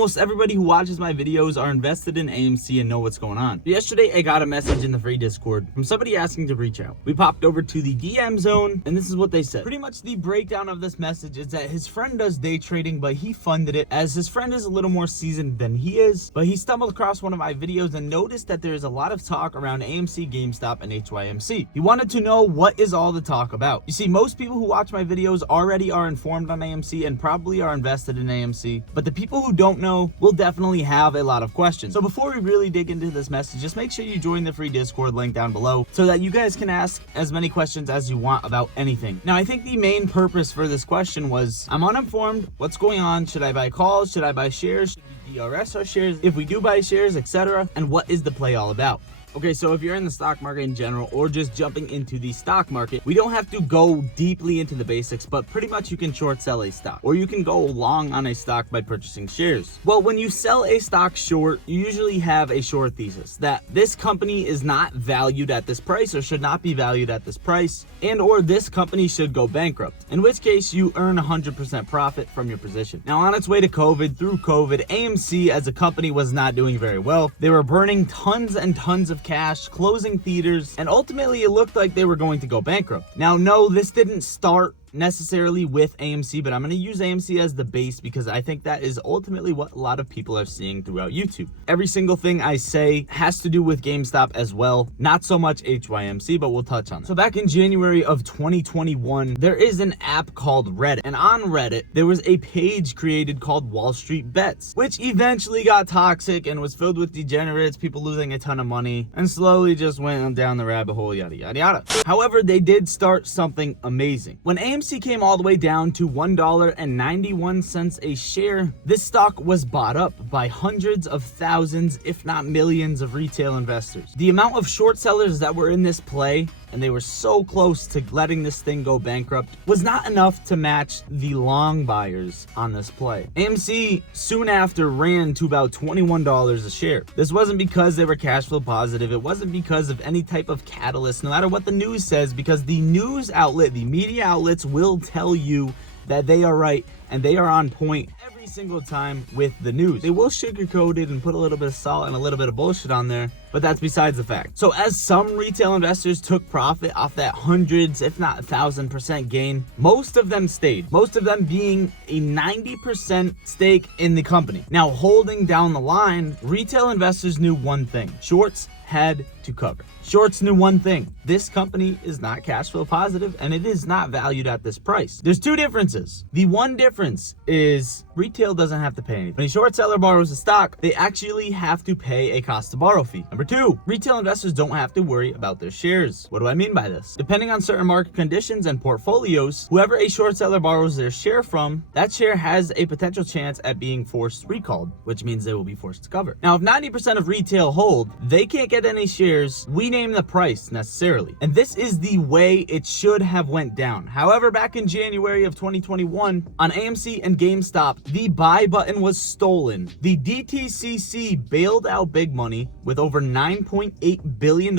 Almost everybody who watches my videos are invested in AMC and know what's going on. Yesterday, I got a message in the free Discord from somebody asking to reach out. We popped over to the DM zone, and this is what they said. Pretty much the breakdown of this message is that his friend does day trading, but he funded it as his friend is a little more seasoned than he is, but he stumbled across one of my videos and noticed that there is a lot of talk around AMC, GameStop, and HYMC. He wanted to know what is all the talk about. You see, most people who watch my videos already are informed on AMC and probably are invested in AMC, but the people who don't know will definitely have a lot of questions. So before we really dig into this message, just make sure you join the free Discord link down below so that you guys can ask as many questions as you want about anything. Now, I think the main purpose for this question was, I'm uninformed, what's going on? Should I buy calls? Should I buy shares? Should we DRS our shares? If we do buy shares, etc. And what is the play all about? Okay, so if you're in the stock market in general or just jumping into the stock market, we don't have to go deeply into the basics, but pretty much you can short sell a stock or you can go long on a stock by purchasing shares. Well, when you sell a stock short, you usually have a short thesis that this company is not valued at this price or should not be valued at this price, and or this company should go bankrupt, in which case you earn 100% profit from your position. Now, on its way to through COVID, AMC as a company was not doing very well. They were burning tons and tons of cash, closing theaters, and ultimately it looked like they were going to go bankrupt. Now, no, this didn't start necessarily with AMC, but I'm going to use AMC as the base because I think that is ultimately what a lot of people are seeing throughout YouTube. Every single thing I say has to do with GameStop as well, not so much HYMC, but we'll touch on that. So back in January of 2021, there is an app called Reddit, and on Reddit, there was a page created called Wall Street Bets, which eventually got toxic and was filled with degenerates, people losing a ton of money, and slowly just went down the rabbit hole, yada, yada, yada. However, they did start something amazing. When AMC came all the way down to $1.91 a share, this stock was bought up by hundreds of thousands, if not millions, of retail investors. The amount of short sellers that were in this play, and they were so close to letting this thing go bankrupt, was not enough to match the long buyers on this play. AMC soon after ran to about $21 a share. This wasn't because they were cash flow positive. It wasn't because of any type of catalyst, no matter what the news says, because the news outlet, the media outlets will tell you that they are right and they are on point every single time with the news. They will sugarcoat it and put a little bit of salt and a little bit of bullshit on there, but that's besides the fact. So as some retail investors took profit off that hundreds, if not 1,000% gain, most of them stayed, most of them being a 90% stake in the company. Now, holding down the line, retail investors knew one thing: shorts had to cover. Shorts knew one thing: this company is not cash flow positive and it is not valued at this price. There's two differences. The one difference is retail doesn't have to pay anything. When a short seller borrows a stock, they actually have to pay a cost to borrow fee. Number two, retail investors don't have to worry about their shares. What do I mean by this? Depending on certain market conditions and portfolios, whoever a short seller borrows their share from, that share has a potential chance at being forced recalled, which means they will be forced to cover. Now, if 90% of retail hold, they can't get any shares. We name the price necessarily, and this is the way it should have went down. However, back in January of 2021 on AMC and GameStop, the buy button was stolen. The DTCC bailed out big money with over $9.8 billion,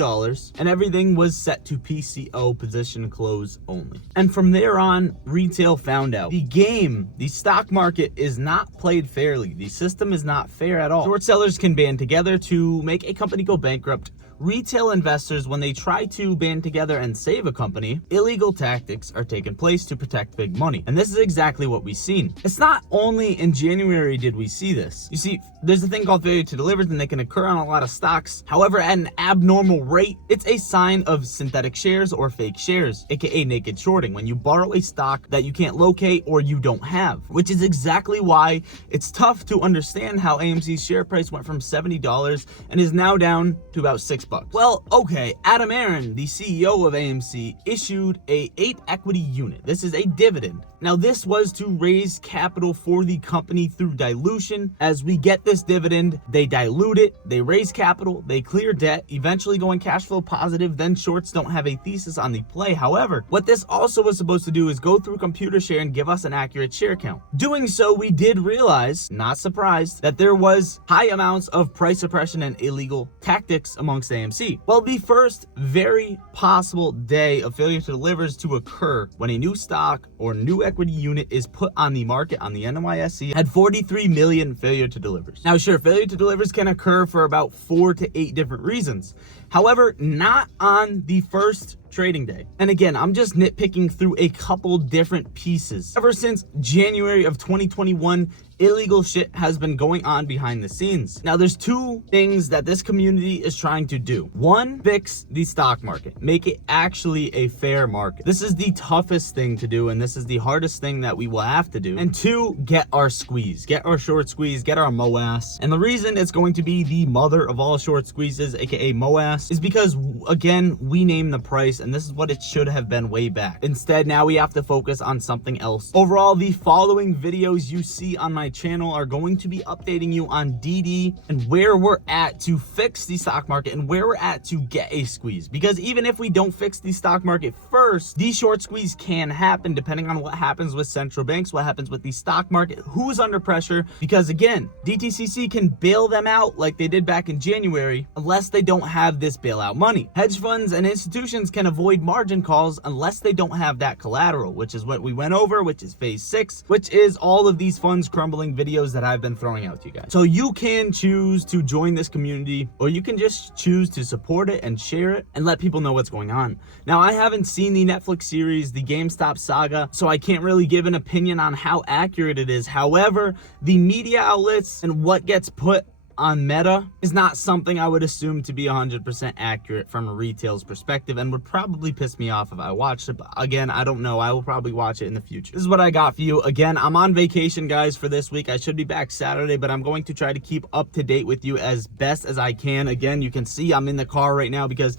and everything was set to PCO, position close only. And from there on, retail found out the stock market is not played fairly. The system is not fair at all. Short sellers can band together to make a company go bankrupt. Retail investors, when they try to band together and save a company, illegal tactics are taking place to protect big money. And this is exactly what we've seen. It's not only in January did we see this. You see, there's a thing called failure to deliver, and they can occur on a lot of stocks. However, at an abnormal rate, it's a sign of synthetic shares or fake shares, aka naked shorting, when you borrow a stock that you can't locate or you don't have, which is exactly why it's tough to understand how AMC's share price went from $70 and is now down to about $6. Well, okay, Adam Aron, the CEO of AMC, issued a 8 equity unit. This is a dividend. Now, this was to raise capital for the company through dilution. As we get this dividend, they dilute it, they raise capital, they clear debt, eventually going cash flow positive, then shorts don't have a thesis on the play. However, what this also was supposed to do is go through computer share and give us an accurate share count. Doing so, we did realize, not surprised, that there was high amounts of price suppression and illegal tactics amongst AMC? Well, the first very possible day of failure to deliver is to occur when a new stock or new equity unit is put on the market on the NYSE had 43 million failure to delivers. Now, sure, failure to delivers can occur for about 4 to 8 different reasons. However, not on the first trading day. And again, I'm just nitpicking through a couple different pieces. Ever since January of 2021, illegal shit has been going on behind the scenes. Now, there's 2 things that this community is trying to do. 1, fix the stock market, make it actually a fair market. This is the toughest thing to do, and this is the hardest thing that we will have to do. And 2, get our squeeze, get our short squeeze, get our MOAS. And the reason it's going to be the mother of all short squeezes, aka MOAS, is because, again, we name the price, and this is what it should have been way back. Instead, now we have to focus on something else. Overall, the following videos you see on my channel are going to be updating you on DD and where we're at to fix the stock market and where we're at to get a squeeze. Because even if we don't fix the stock market first, the short squeeze can happen depending on what happens with central banks, what happens with the stock market, who's under pressure. Because again, DTCC can bail them out like they did back in January unless they don't have this bailout money. Hedge funds and institutions can avoid margin calls unless they don't have that collateral, which is what we went over, which is phase 6, which is all of these funds crumbling videos that I've been throwing out to you guys. So you can choose to join this community, or you can just choose to support it and share it and let people know what's going on. Now, I haven't seen the Netflix series, the GameStop saga, so I can't really give an opinion on how accurate it is. However, the media outlets and what gets put on Meta is not something I would assume to be 100% accurate from a retail's perspective, and would probably piss me off if I watched it. But again, I don't know. I will probably watch it in the future. This is what I got for you. Again, I'm on vacation, guys, for this week. I should be back Saturday, but I'm going to try to keep up to date with you as best as I can. Again, you can see I'm in the car right now because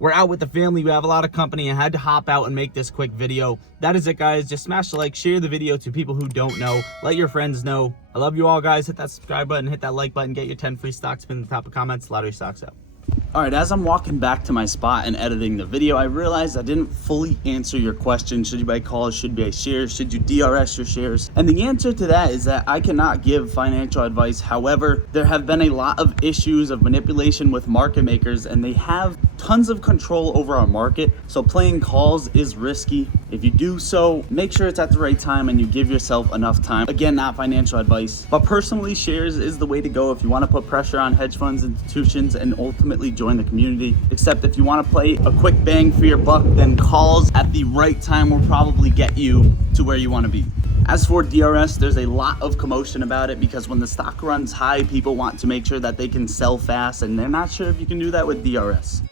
we're out with the family. We have a lot of company. I had to hop out and make this quick video. That is it, guys. Just smash the like, share the video to people who don't know. Let your friends know. I love you all, guys. Hit that subscribe button, hit that like button, get your 10 free stocks pinned in the top of comments. Lottery stocks out. All right, as I'm walking back to my spot and editing the video, I realized I didn't fully answer your question. Should you buy calls? Should you buy shares? Should you DRS your shares? And the answer to that is that I cannot give financial advice. However, there have been a lot of issues of manipulation with market makers, and they have tons of control over our market. So playing calls is risky. If you do so, make sure it's at the right time and you give yourself enough time. Again, not financial advice, but personally, shares is the way to go if you want to put pressure on hedge funds, institutions, and ultimately join the community. Except if you want to play a quick bang for your buck, then calls at the right time will probably get you to where you want to be. As for DRS, there's a lot of commotion about it because when the stock runs high, people want to make sure that they can sell fast, and they're not sure if you can do that with DRS.